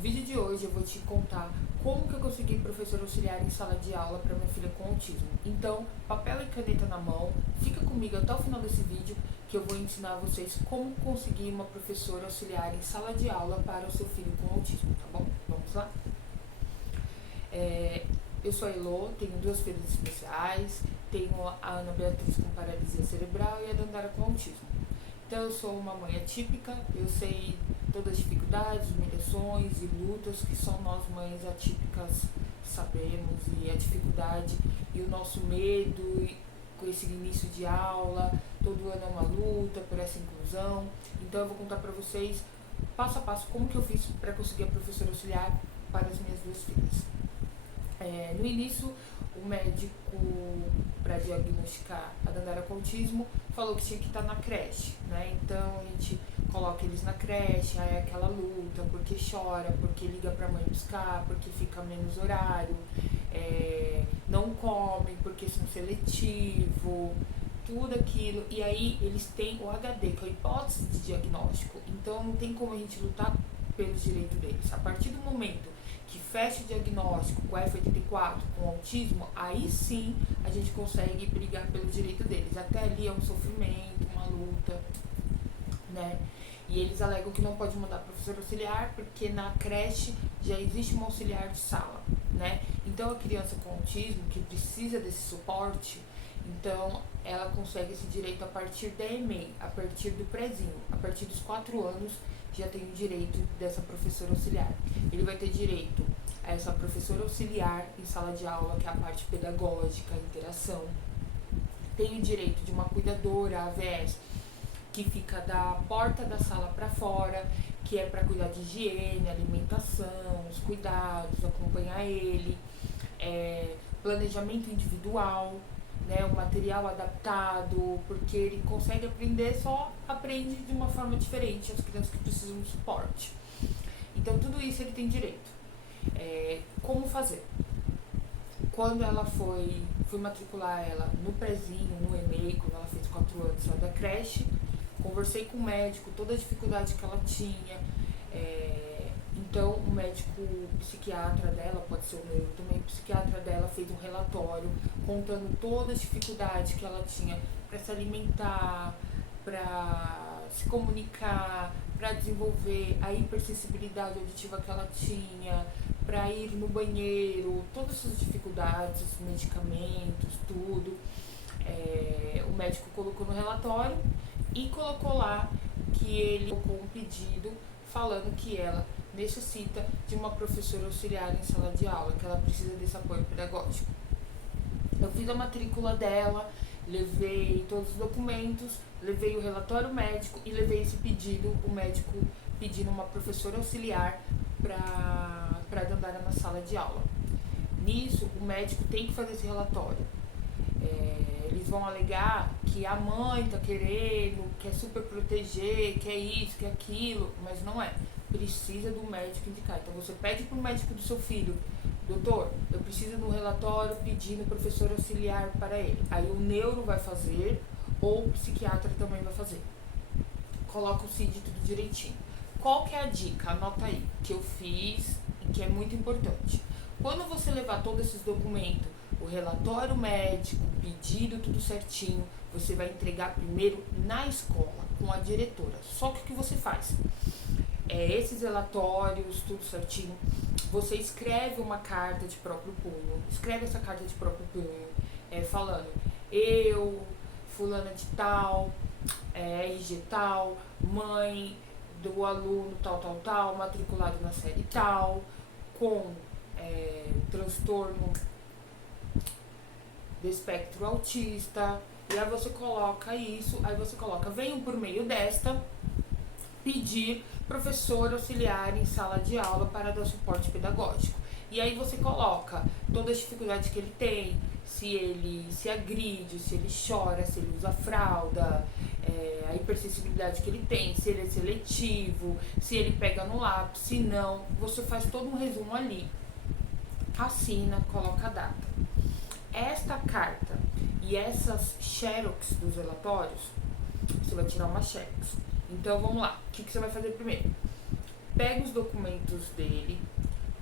vídeo de hoje eu vou te contar como que eu consegui professor auxiliar em sala de aula para minha filha com autismo. Então, papel e caneta na mão, fica comigo até o final desse vídeo que eu vou ensinar vocês como conseguir uma professora auxiliar em sala de aula para o seu filho com autismo, tá bom? Vamos lá? Eu sou a Elô, tenho 2 filhas especiais, tenho a Ana Beatriz com paralisia cerebral e a Dandara com autismo. Então eu sou uma mãe atípica, eu sei todas as dificuldades, humilhações e lutas que só nós mães atípicas sabemos, e a dificuldade e o nosso medo com esse início de aula, todo ano é uma luta por essa inclusão. Então eu vou contar para vocês passo a passo como que eu fiz para conseguir a professora auxiliar para as minhas 2 filhas. No início, o médico, para diagnosticar a Dandara com autismo, falou que tinha que estar na creche, né? Então a gente coloca eles na creche, aí é aquela luta, porque chora, porque liga pra mãe buscar, porque fica menos horário, não come, porque são seletivo, tudo aquilo. E aí eles têm o HD, que é a hipótese de diagnóstico, então não tem como a gente lutar pelos direitos deles. A partir do momento que fecha o diagnóstico com F84, com autismo, aí sim a gente consegue brigar pelo direito deles. Até ali é um sofrimento, uma luta, né? E eles alegam que não pode mandar professor auxiliar porque na creche já existe um auxiliar de sala, né? Então a criança com autismo que precisa desse suporte, então ela consegue esse direito a partir da EMEI, a partir do prezinho, a partir dos 4 anos já tem o direito dessa professora auxiliar. Ele vai ter direito a essa professora auxiliar em sala de aula, que é a parte pedagógica, a interação. Tem o direito de uma cuidadora, a AVS, que fica da porta da sala para fora, que é para cuidar de higiene, alimentação, os cuidados, acompanhar ele, planejamento individual, né, o material adaptado, porque ele consegue aprender, só aprende de uma forma diferente as crianças que precisam de suporte. Então tudo isso ele tem direito. Como fazer? Quando ela fui matricular ela no prezinho, no EMEI, quando ela fez 4 anos, saiu da creche, conversei com o médico, toda a dificuldade que ela tinha. Então o médico psiquiatra dela, pode ser o neuro também, o psiquiatra dela fez um relatório contando todas as dificuldades que ela tinha para se alimentar, para se comunicar, para desenvolver a hipersensibilidade auditiva que ela tinha, para ir no banheiro, todas essas dificuldades, medicamentos, tudo. O médico colocou no relatório e colocou lá que ele colocou um pedido falando que ela necessita de uma professora auxiliar em sala de aula, que ela precisa desse apoio pedagógico. Eu fiz a matrícula dela, levei todos os documentos, levei o relatório médico e levei esse pedido, o médico pedindo uma professora auxiliar para Dandara na sala de aula. Nisso, o médico tem que fazer esse relatório. Eles vão alegar que a mãe tá querendo, quer super proteger, quer isso, quer aquilo, mas não é. Precisa do médico indicar. Então você pede pro médico do seu filho: doutor, eu preciso de um relatório pedindo professor auxiliar para ele. Aí o neuro vai fazer, ou o psiquiatra também vai fazer. Coloca o CID tudo direitinho. Qual que é a dica? Anota aí, que eu fiz e que é muito importante. Quando você levar todos esses documentos, o relatório médico, o pedido, tudo certinho, você vai entregar primeiro na escola, com a diretora. Só que o que você faz? Esses relatórios, tudo certinho, você escreve uma carta de próprio punho, escreve essa carta de próprio punho, falando: eu, fulana de tal, RG tal, mãe do aluno tal, matriculado na série tal, com transtorno do espectro autista. E aí você coloca isso, aí você coloca: venho por meio desta pedir professor auxiliar em sala de aula para dar suporte pedagógico. E aí você coloca todas as dificuldades que ele tem, se ele se agride, se ele chora, se ele usa fralda, a hipersensibilidade que ele tem, se ele é seletivo, se ele pega no lápis, se não. Você faz todo um resumo ali, assina, coloca a data. Esta carta e essas xerox dos relatórios, você vai tirar uma xerox. Então vamos lá, o que você vai fazer primeiro? pega os documentos dele,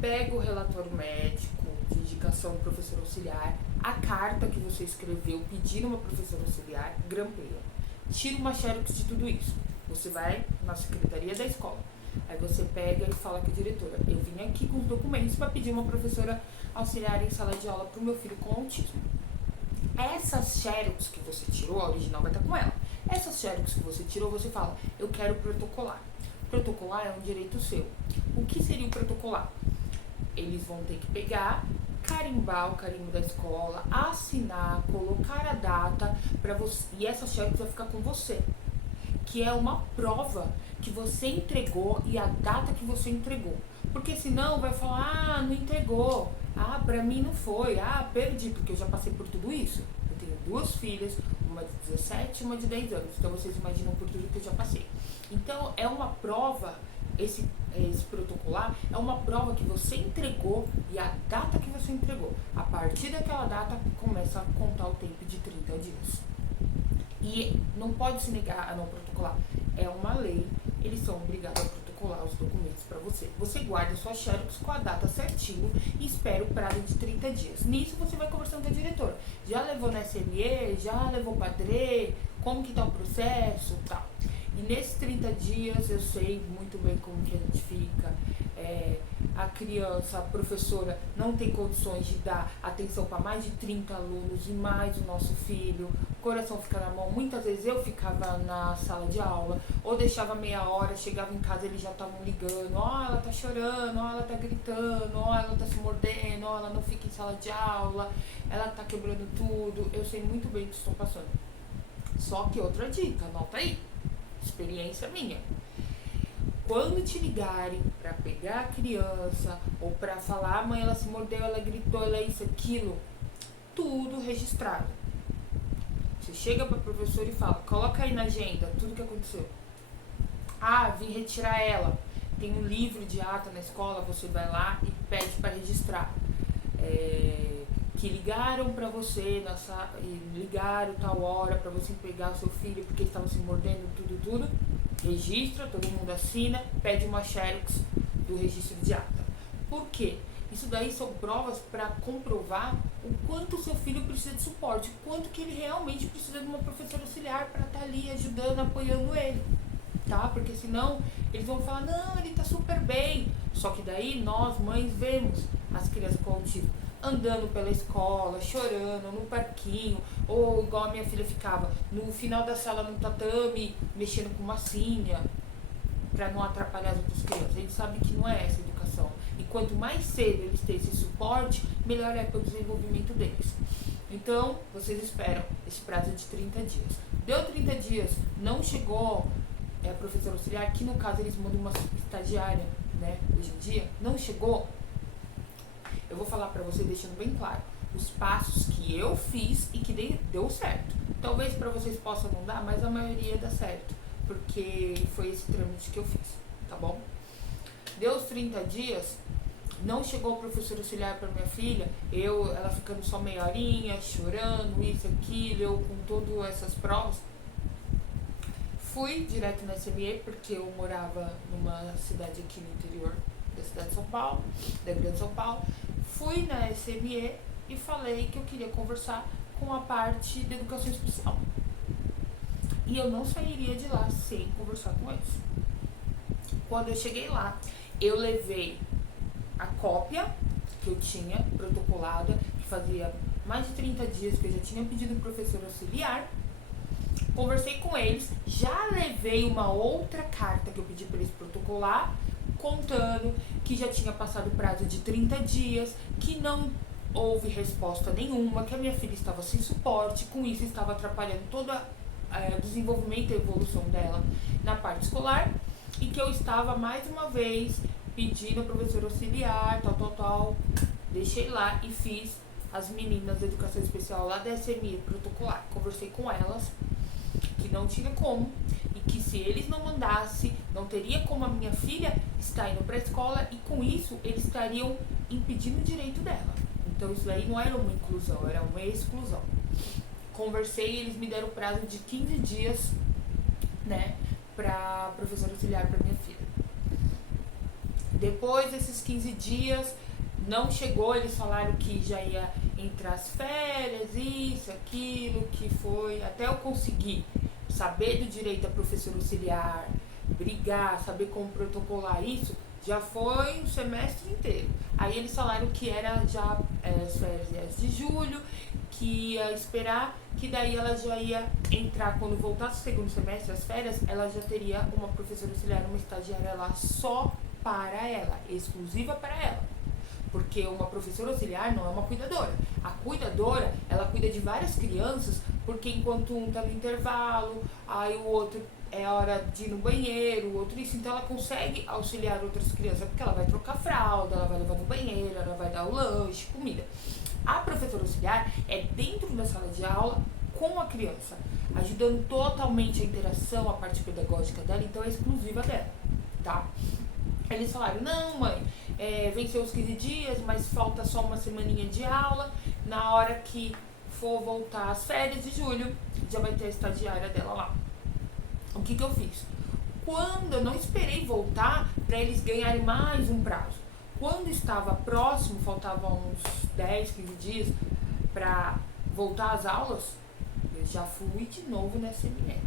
pega o relatório médico de indicação do professor auxiliar, a carta que você escreveu pedindo uma professora auxiliar, grampeia. Tira uma xerox de tudo isso. Você vai na secretaria da escola. Aí você pega e fala com a diretora: eu vim aqui com os documentos para pedir uma professora auxiliar em sala de aula para o meu filho com autismo. Essas xerox que você tirou, a original vai estar com ela. Essas xerox que você tirou, você fala: eu quero protocolar. Protocolar é um direito seu. O que seria o protocolar? Eles vão ter que pegar, carimbar o carimbo da escola, assinar, colocar a data para você, e essa xerox vai ficar com você, que é uma prova que você entregou e a data que você entregou. Porque senão vai falar: ah, não entregou, ah, pra mim não foi, ah, perdi, porque eu já passei por tudo isso. Eu tenho 2 filhas, uma de 17 e uma de 10 anos, então vocês imaginam por tudo que eu já passei. Então é uma prova, esse protocolar é uma prova que você entregou e a data que você entregou. A partir daquela data começa a contar o tempo de 30 dias. E não pode se negar a não protocolar. É uma lei, eles são obrigados a protocolar os documentos para você. Você guarda sua xerox com a data certinho e espera o prazo de 30 dias. Nisso você vai conversando com a diretora. Já levou na SME, já levou padrê, como que tá o processo e tal. E nesses 30 dias eu sei muito bem como que a gente fica. A criança, a professora não tem condições de dar atenção para mais de 30 alunos e mais o nosso filho. O coração fica na mão. Muitas vezes eu ficava na sala de aula, ou deixava meia hora, chegava em casa, eles já estavam ligando: ó, ela tá chorando, ó, ela tá gritando, ó, ela tá se mordendo, ó, ela não fica em sala de aula, ela tá quebrando tudo. Eu sei muito bem o que estou passando. Só que outra dica, anota aí, experiência minha. Quando te ligarem para pegar a criança ou para falar: mãe, ela se mordeu, ela gritou, ela é isso, aquilo, tudo registrado. Você chega para a professora e fala: coloca aí na agenda tudo que aconteceu. Ah, vim retirar ela. Tem um livro de ata na escola, você vai lá e pede para registrar. Que ligaram para você, ligaram tal hora para você pegar o seu filho porque estava se mordendo, tudo. Registra, todo mundo assina, pede uma xerox do registro de ata. Por quê? Isso daí são provas para comprovar o quanto o seu filho precisa de suporte, o quanto que ele realmente precisa de uma professora auxiliar para estar ali ajudando, apoiando ele, tá? Porque senão eles vão falar: não, ele tá super bem. Só que daí nós, mães, vemos as crianças com autismo andando pela escola, chorando no parquinho, ou igual a minha filha ficava no final da sala no tatame, mexendo com massinha, para não atrapalhar as outras crianças. A gente sabe que não é essa a educação. E quanto mais cedo eles têm esse suporte, melhor é para o desenvolvimento deles. Então, vocês esperam esse prazo de 30 dias. Deu 30 dias, não chegou a professora auxiliar, que no caso eles mandam uma estagiária, né, hoje em dia, não chegou. Eu vou falar pra você, deixando bem claro, os passos que eu fiz e que deu certo. Talvez pra vocês possam não dar, mas a maioria dá certo, porque foi esse trâmite que eu fiz, tá bom? Deu os 30 dias, não chegou o professor auxiliar pra minha filha, ela ficando só meia horinha, chorando, isso, aquilo, eu com todas essas provas. Fui direto na SME, porque eu morava numa cidade aqui no interior da cidade de São Paulo, da Grande São Paulo. Fui na SME e falei que eu queria conversar com a parte de educação especial. E eu não sairia de lá sem conversar com eles. Quando eu cheguei lá, eu levei a cópia que eu tinha protocolada, que fazia mais de 30 dias que eu já tinha pedido o professor auxiliar. Conversei com eles, já levei uma outra carta que eu pedi para eles protocolar, contando que já tinha passado o prazo de 30 dias, que não houve resposta nenhuma, que a minha filha estava sem suporte, com isso estava atrapalhando todo o desenvolvimento e evolução dela na parte escolar, e que eu estava mais uma vez pedindo ao professor auxiliar, tal. Deixei lá e fiz as meninas da educação especial lá da SME protocolar. Conversei com elas que não tinha como, e que se eles não mandassem, não teria como a minha filha estar indo para a escola, e com isso eles estariam impedindo o direito dela. Então isso aí não era uma inclusão, era uma exclusão. Conversei e eles me deram o prazo de 15 dias, né, para professora auxiliar para minha filha. Depois desses 15 dias, não chegou, eles falaram que já ia entrar as férias, isso, aquilo, que foi, até eu conseguir saber do direito a professor auxiliar, brigar, saber como protocolar isso, já foi um semestre inteiro. Aí eles falaram que era já as férias de julho, que ia esperar, que daí ela já ia entrar, quando voltasse o segundo semestre, as férias, ela já teria uma professora auxiliar, uma estagiária lá só para ela, exclusiva para ela. Porque uma professora auxiliar não é uma cuidadora. A cuidadora, ela cuida de várias crianças, porque enquanto um tá no intervalo, aí o outro é hora de ir no banheiro, o outro isso. Então ela consegue auxiliar outras crianças, porque ela vai trocar fralda, ela vai levar no banheiro, ela vai dar o lanche, comida. A professora auxiliar é dentro da sala de aula com a criança, ajudando totalmente a interação, a parte pedagógica dela, então é exclusiva dela, tá? Eles falaram, não mãe, venceu os 15 dias, mas falta só uma semaninha de aula, na hora que for voltar às férias de julho, já vai ter a estagiária dela lá. O que eu fiz? Quando eu não esperei voltar para eles ganharem mais um prazo, quando estava próximo, faltavam uns 10, 15 dias para voltar às aulas, eu já fui de novo nessa SME.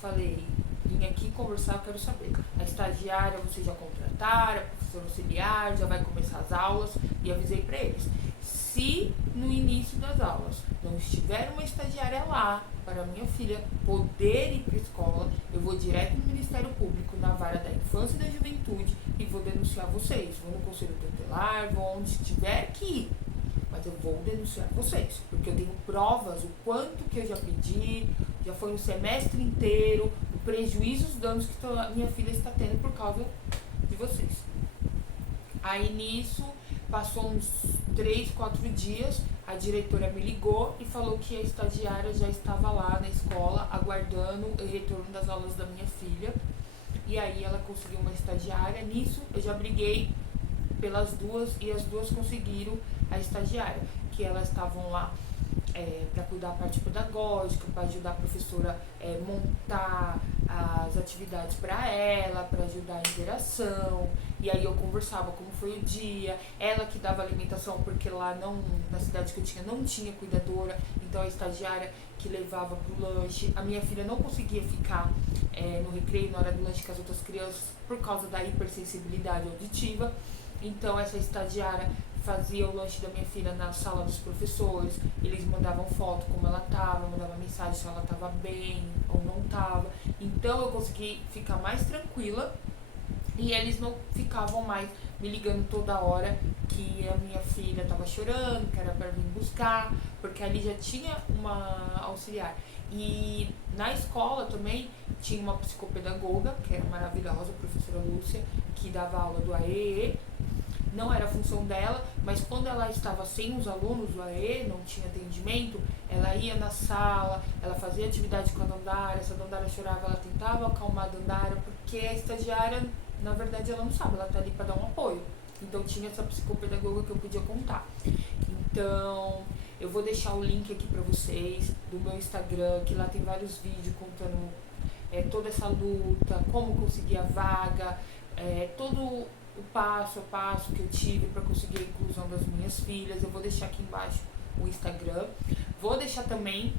Falei, vim aqui conversar, eu quero saber. A estagiária vocês já contrataram, a professora auxiliar, já vai começar as aulas, e avisei para eles. Se no início das aulas não estiver uma estagiária lá para minha filha poder ir para a escola, eu vou direto no Ministério Público, na vara da infância e da juventude, e vou denunciar vocês. Vou no Conselho Tutelar, vou onde tiver que ir. Mas eu vou denunciar vocês, porque eu tenho provas, o quanto que eu já pedi, já foi um semestre inteiro, o prejuízo, os danos que minha filha está tendo por causa de vocês. Aí nisso, passou uns 3, 4 dias, a diretora me ligou e falou que a estagiária já estava lá na escola, aguardando o retorno das aulas da minha filha. E aí ela conseguiu uma estagiária. Nisso, eu já briguei pelas duas, e as duas conseguiram a estagiária, que elas estavam lá para cuidar da parte pedagógica, para ajudar a professora a montar as atividades para ela, para ajudar a interação. E aí eu conversava como foi o dia, ela que dava alimentação, porque lá não, na cidade que eu tinha não tinha cuidadora, então a estagiária que levava pro lanche. A minha filha não conseguia ficar no recreio na hora do lanche com as outras crianças por causa da hipersensibilidade auditiva, então essa estagiária fazia o lanche da minha filha na sala dos professores, eles mandavam foto como ela estava, mandavam mensagem se ela estava bem ou não estava. Então eu consegui ficar mais tranquila e eles não ficavam mais me ligando toda hora que a minha filha estava chorando, que era para vir buscar, porque ali já tinha uma auxiliar. E na escola também tinha uma psicopedagoga, que era maravilhosa, a professora Lúcia, que dava aula do AEE. Não era a função dela, mas quando ela estava sem os alunos do AE, não tinha atendimento, ela ia na sala, ela fazia atividade com a Dandara, se a Dandara chorava, ela tentava acalmar a Dandara, porque a estagiária, na verdade, ela não sabe, ela tá ali para dar um apoio. Então tinha essa psicopedagoga que eu podia contar. Então, eu vou deixar o link aqui para vocês do meu Instagram, que lá tem vários vídeos contando toda essa luta, como conseguir a vaga, todo o passo a passo que eu tive para conseguir a inclusão das minhas filhas. Eu vou deixar aqui embaixo o Instagram. Vou deixar também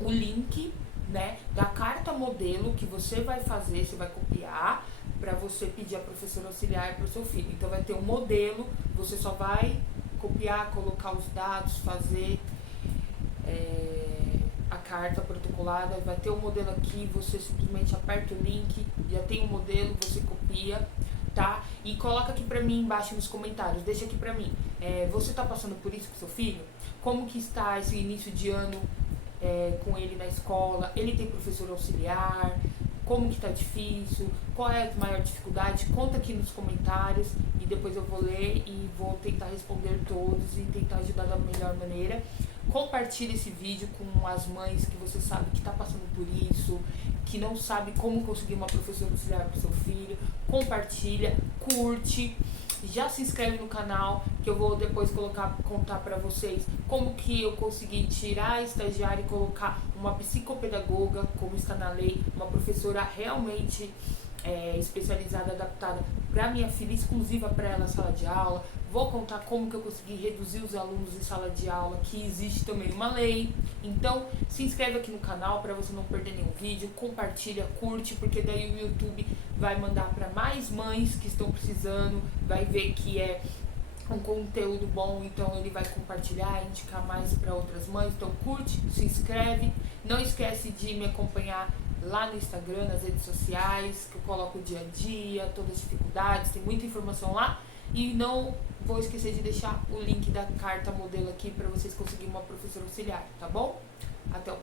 o link, né, da carta modelo que você vai fazer, você vai copiar para você pedir a professora auxiliar para o seu filho. Então vai ter um modelo, você só vai copiar, colocar os dados, fazer a carta protocolada, vai ter um modelo aqui, você simplesmente aperta o link, já tem um modelo, você copia, tá? E coloca aqui pra mim embaixo nos comentários, deixa aqui pra mim. Você tá passando por isso com seu filho? Como que está esse início de ano com ele na escola? Ele tem professor auxiliar? Como que tá difícil? Qual é a maior dificuldade? Conta aqui nos comentários e depois eu vou ler e vou tentar responder todos e tentar ajudar da melhor maneira. Compartilhe esse vídeo com as mães que você sabe que está passando por isso, que não sabe como conseguir uma professora auxiliar para o seu filho. Compartilha, curte, já se inscreve no canal, que eu vou depois contar para vocês como que eu consegui tirar a estagiária e colocar uma psicopedagoga, como está na lei, uma professora realmente especializada, adaptada para minha filha, exclusiva para ela, sala de aula. Vou contar como que eu consegui reduzir os alunos em sala de aula, que existe também uma lei. Então, se inscreve aqui no canal para você não perder nenhum vídeo, compartilha, curte, porque daí o YouTube vai mandar para mais mães que estão precisando, vai ver que é um conteúdo bom, então ele vai compartilhar, indicar mais para outras mães. Então curte, se inscreve, não esquece de me acompanhar lá no Instagram, nas redes sociais, que eu coloco o dia a dia, todas as dificuldades, tem muita informação lá. E não vou esquecer de deixar o link da carta modelo aqui para vocês conseguirem uma professora auxiliar, tá bom? Até o